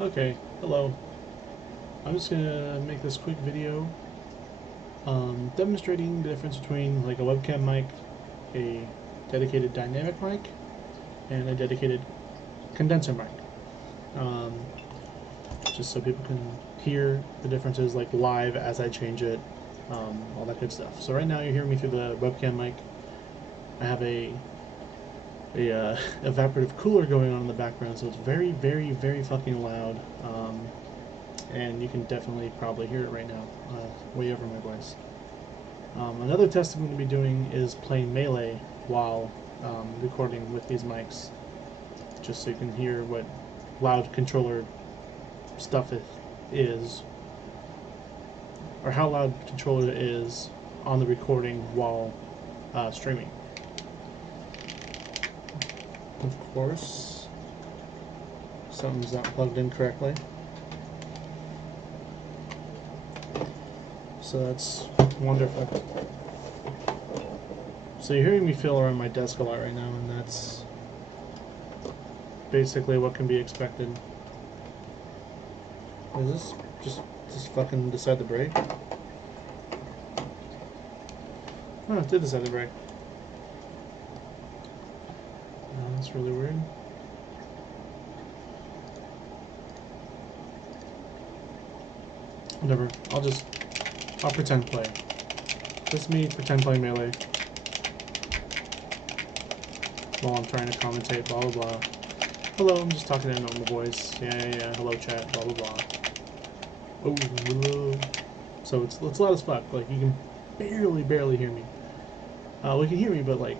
Okay, hello. I'm just gonna make this quick video demonstrating the difference between like a webcam mic, a dedicated dynamic mic, and a dedicated condenser mic. Um, just so people can hear the differences like live as I change it, all that good stuff. So right now you're hearing me through the webcam mic. I have a evaporative cooler going on in the background, so it's very, very, very fucking loud. And you can definitely probably hear it right now, way over my voice. Another test I'm going to be doing is playing Melee while recording with these mics, just so you can hear what loud controller stuff it is, or how loud the controller is on the recording while streaming. Of course, something's not plugged in correctly. So that's wonderful. So you're hearing me feel around my desk a lot right now, and that's basically what can be expected. Is this just fucking decide to break? Oh, it did decide to break. That's really weird. Whatever. I'll pretend play. Just me pretend playing Melee while I'm trying to commentate, blah blah blah. Hello, I'm just talking in a normal voice. Yeah. Hello, chat. Blah blah blah. Oh, hello. So it's loud as fuck. Like you can barely hear me. Well, you can hear me, but like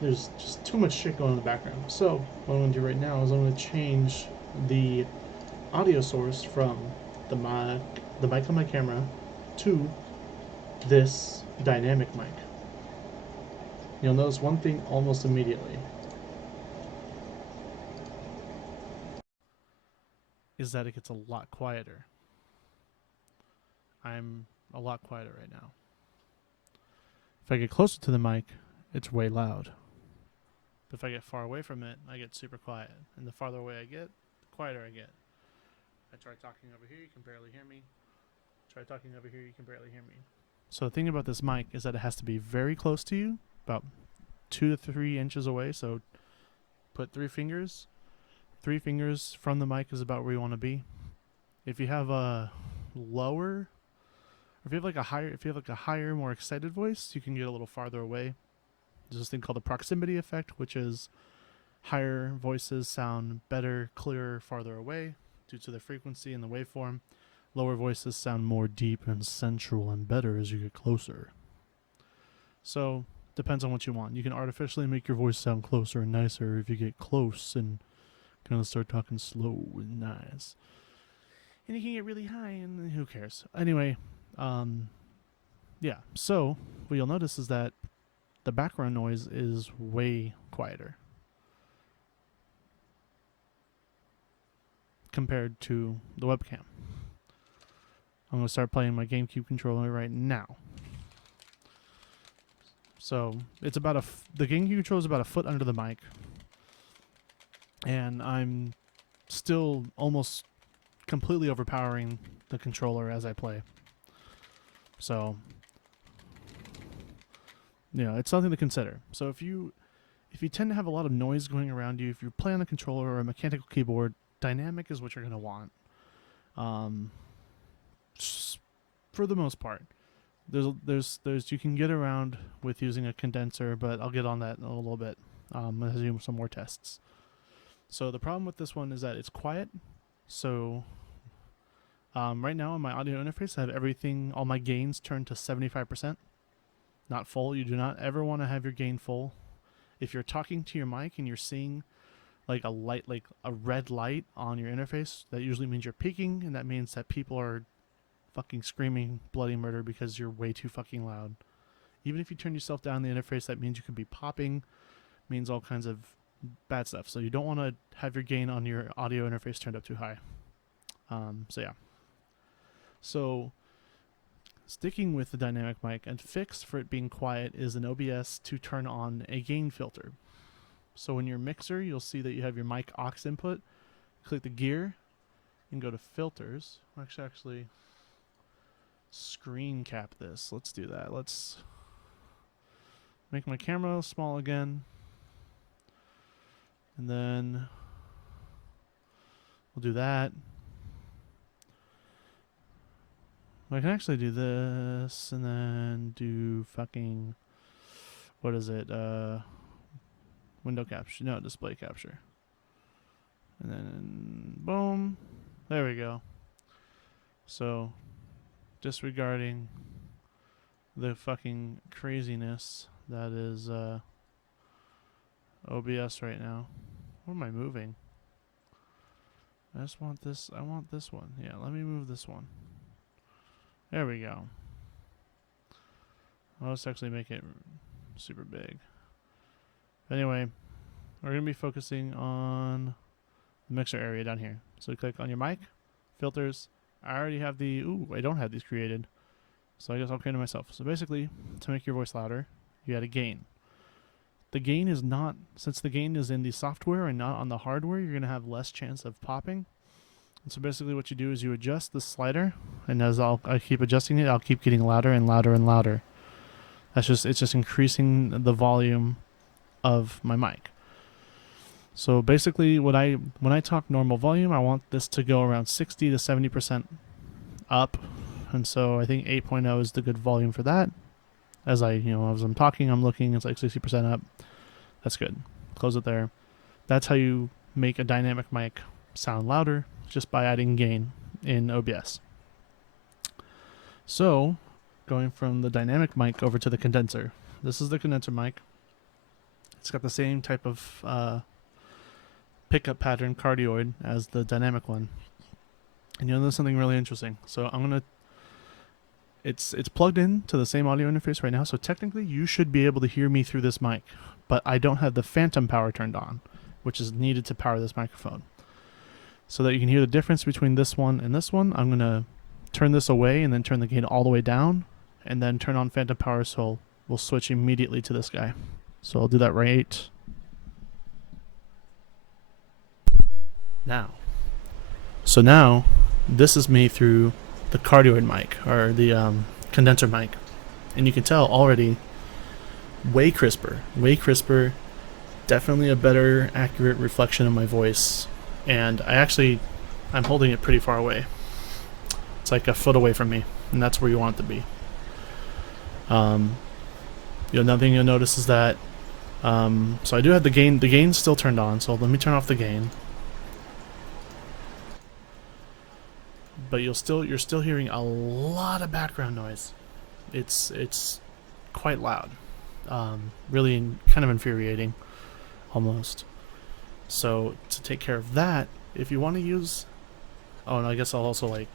there's just too much shit going on in the background. So what I'm gonna do right now is I'm gonna change the audio source from the mic on my camera to this dynamic mic. You'll notice one thing almost immediately is that it gets a lot quieter. I'm a lot quieter right now. If I get closer to the mic, it's way loud. But if I get far away from it, I get super quiet. And the farther away I get, the quieter I get. I try talking over here, you can barely hear me. Try talking over here, you can barely hear me. So the thing about this mic is that it has to be very close to you, about 2 to 3 inches away. So put 3 fingers. 3 fingers from the mic is about where you want to be. If you have a lower, or if you have like a higher, more excited voice, you can get a little farther away. There's this thing called the proximity effect, which is higher voices sound better, clearer, farther away due to the frequency and the waveform. Lower voices sound more deep and sensual and better as you get closer. So, depends on what you want. You can artificially make your voice sound closer and nicer if you get close and kind of start talking slow and nice. And you can get really high, and who cares? Anyway, yeah. So, what you'll notice is that the background noise is way quieter compared to the webcam. I'm going to start playing my GameCube controller right now. So it's about the GameCube controller is about a foot under the mic, and I'm still almost completely overpowering the controller as I play. So, it's something to consider. So if you tend to have a lot of noise going around you, if you play on a controller or a mechanical keyboard, dynamic is what you're going to want. For the most part, there's you can get around with using a condenser, but I'll get on that in a little bit. As I do some more tests. So the problem with this one is that it's quiet. So right now on my audio interface, I have all my gains turned to 75%, not full. You do not ever want to have your gain full. If you're talking to your mic and you're seeing like a light, like a red light on your interface, that usually means you're peaking, and that means that people are fucking screaming bloody murder because you're way too fucking loud. Even if you turn yourself down the interface, that means you could be popping, means all kinds of bad stuff. So you don't want to have your gain on your audio interface turned up too high. So yeah. So sticking with the dynamic mic, and fix for it being quiet is an OBS to turn on a gain filter. So in your mixer, you'll see that you have your mic aux input. Click the gear, You can go to filters. Actually screen cap this. Let's do that. Let's make my camera small again. And then we'll do that. I can actually do this and then do fucking, what is it? Window capture. No, display capture. And then boom. There we go. So disregarding the fucking craziness that is OBS right now. What am I moving? I just want this. I want this one. Yeah, let me move this one. There we go. Let's actually make it super big. Anyway, we're going to be focusing on the mixer area down here. So click on your mic, filters. I already have the, I don't have these created. So I guess I'll create it myself. So basically, to make your voice louder, you add a gain. The gain is not, since the gain is in the software and not on the hardware, you're going to have less chance of popping. And so basically what you do is you adjust the slider, and as I keep adjusting it, I'll keep getting louder and louder and louder. It's just increasing the volume of my mic. So basically when I talk normal volume, I want this to go around 60 to 70% up. And so I think 8.0 is the good volume for that. As I'm talking, I'm looking, it's like 60% up. That's good. Close it there. That's how you make a dynamic mic sound louder, just by adding gain in OBS. So, going from the dynamic mic over to the condenser. This is the condenser mic. It's got the same type of pickup pattern cardioid as the dynamic one. And you'll notice something really interesting. So it's plugged in to the same audio interface right now, so technically you should be able to hear me through this mic, but I don't have the phantom power turned on, which is needed to power this microphone. So that you can hear the difference between this one and this one, I'm going to turn this away and then turn the gain all the way down, and then turn on phantom power, so we'll switch immediately to this guy. So I'll do that right now. So now, this is me through the cardioid mic, or the condenser mic, and you can tell already way crisper, definitely a better accurate reflection of my voice. And I'm holding it pretty far away. It's like a foot away from me, and that's where you want it to be. Another thing you'll notice is that so I do have the gain's still turned on, so let me turn off the gain. But you're still hearing a lot of background noise. It's quite loud. Really kind of infuriating, almost. So to take care of that, if you want to use, and I guess I'll also like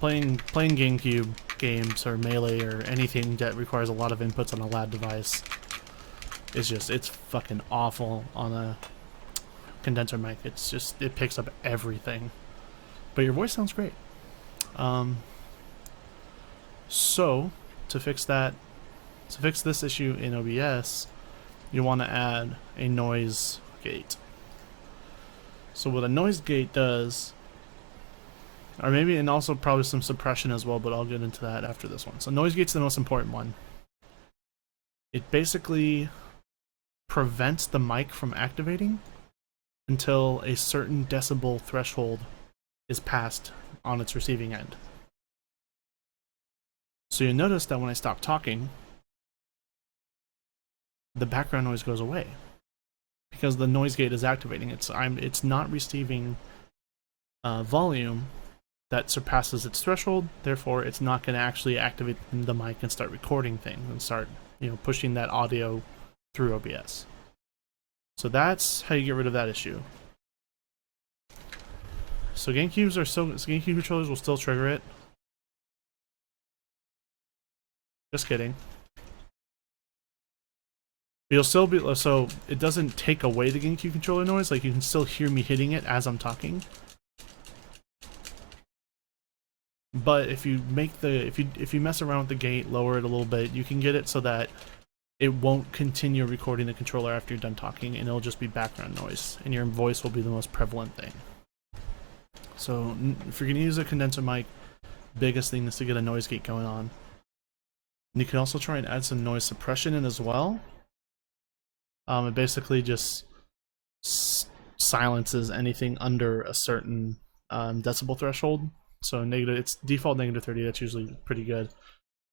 playing GameCube games or Melee or anything that requires a lot of inputs on a loud device. It's fucking awful on a condenser mic. It picks up everything. But your voice sounds great. So to fix this issue in OBS, you want to add a noise gate. So what a noise gate does, or maybe, and also probably some suppression as well, but I'll get into that after this one. So noise gate's the most important one. It basically prevents the mic from activating until a certain decibel threshold is passed on its receiving end. So you notice that when I stop talking, the background noise goes away because the noise gate is activating. It's not receiving volume that surpasses its threshold. Therefore, it's not going to actually activate the mic and start recording things and start pushing that audio through OBS. So that's how you get rid of that issue. So GameCube controllers will still trigger it. Just kidding. You'll still be, so it doesn't take away the GameCube controller noise. Like, you can still hear me hitting it as I'm talking. But if you mess around with the gate, lower it a little bit, you can get it so that it won't continue recording the controller after you're done talking, and it'll just be background noise, and your voice will be the most prevalent thing. So if you're gonna use a condenser mic, biggest thing is to get a noise gate going on. And you can also try and add some noise suppression in as well. It basically just silences anything under a certain decibel threshold. So it's default -30. That's usually pretty good.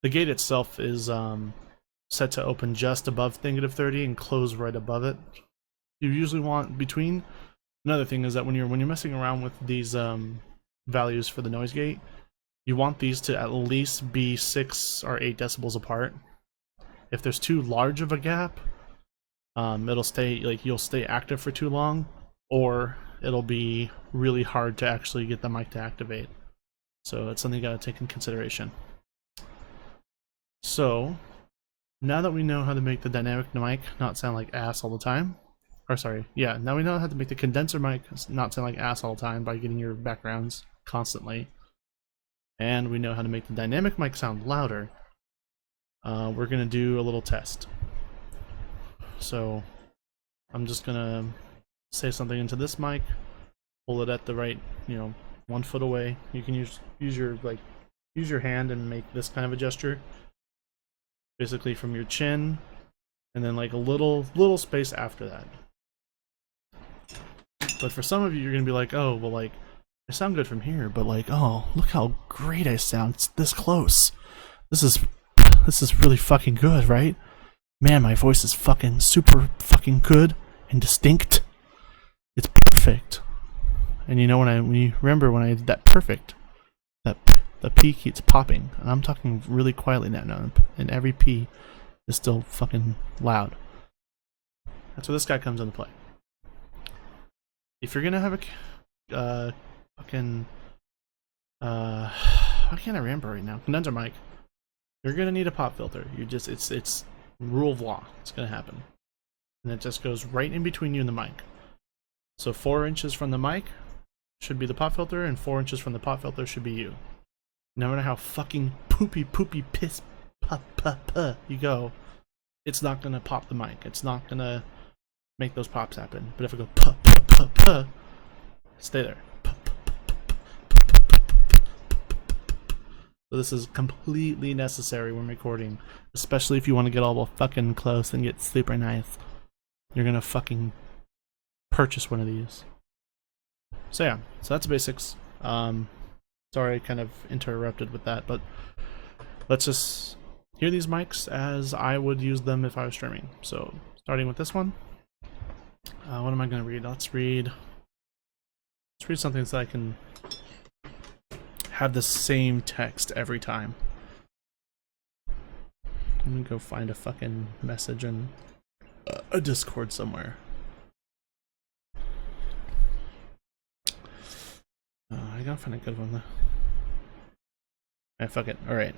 The gate itself is set to open just above -30 and close right above it. You usually want between. Another thing is that when you're messing around with these values for the noise gate, you want these to at least be 6 or 8 decibels apart. If there's too large of a gap, it'll stay, like, you'll stay active for too long, or it'll be really hard to actually get the mic to activate. So it's something you gotta take in consideration. So now that we know how to make the dynamic mic not sound like ass all the time, or sorry, yeah, now we know how to make the condenser mic not sound like ass all the time by getting your backgrounds constantly, and we know how to make the dynamic mic sound louder, we're gonna do a little test. So I'm just gonna say something into this mic, hold it at the right, 1 foot away. You can use your hand and make this kind of a gesture, basically from your chin, and then like a little space after that. But for some of you, you're gonna be like, oh, well, like, I sound good from here, but like, oh, look how great I sound. It's this close. This is really fucking good, right? Man, my voice is fucking super fucking good and distinct. It's perfect. And you know, when you remember when I did that perfect, the P keeps popping, and I'm talking really quietly now, and every P is still fucking loud. That's where this guy comes into play. If you're gonna have a fucking why can't I remember right now? Condenser mic. You're gonna need a pop filter. It's rule of law. It's gonna happen, and it just goes right in between you and the mic. So 4 inches from the mic should be the pop filter, and 4 inches from the pop filter should be you. No matter how fucking poopy piss you go, it's not gonna pop the mic. It's not gonna make those pops happen. But if I go stay there. So this is completely necessary when recording, especially if you want to get all fucking close and get super nice. You're gonna fucking purchase one of these. So yeah, so that's basics. Sorry I kind of interrupted with that, but let's just hear these mics as I would use them if I was streaming. So starting with this one, what am I going to read? Let's read something so I can have the same text every time. Let me go find a fucking message in a Discord somewhere. I gotta find a good one though. Alright, fuck it. Alright.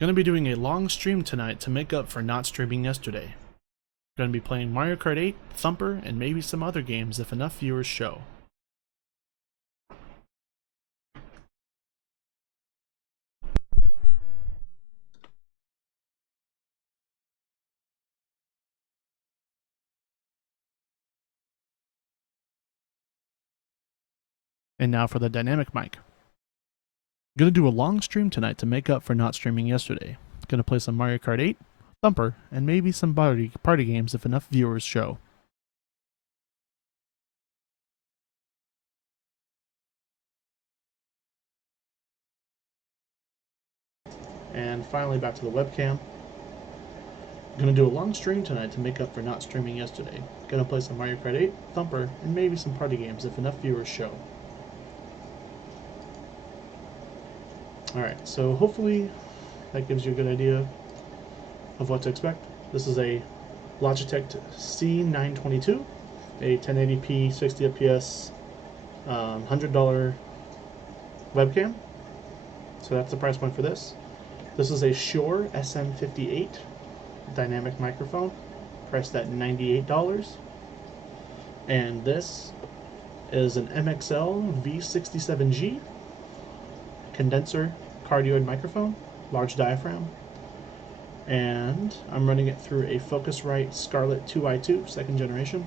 Gonna be doing a long stream tonight to make up for not streaming yesterday. Gonna be playing Mario Kart 8, Thumper, and maybe some other games if enough viewers show. And now for the dynamic mic. Gonna do a long stream tonight to make up for not streaming yesterday. Gonna play some Mario Kart 8, Thumper, and maybe some party games if enough viewers show. And finally back to the webcam. Gonna do a long stream tonight to make up for not streaming yesterday. Gonna play some Mario Kart 8, Thumper, and maybe some party games if enough viewers show. Alright, so hopefully that gives you a good idea of what to expect. This is a Logitech C922, a 1080p 60 fps $100 webcam. So that's the price point for this. This is a Shure SM58 Dynamic microphone, priced at $98. And this is an MXL V67G condenser cardioid microphone, large diaphragm, and I'm running it through a Focusrite Scarlett 2i2 second generation.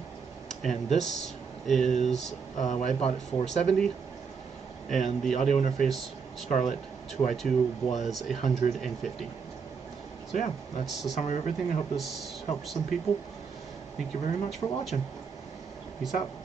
And this is I bought it for $70, and the audio interface Scarlett 2i2 was $150. So yeah, that's the summary of everything. I hope this helps some people. Thank you very much for watching. Peace out.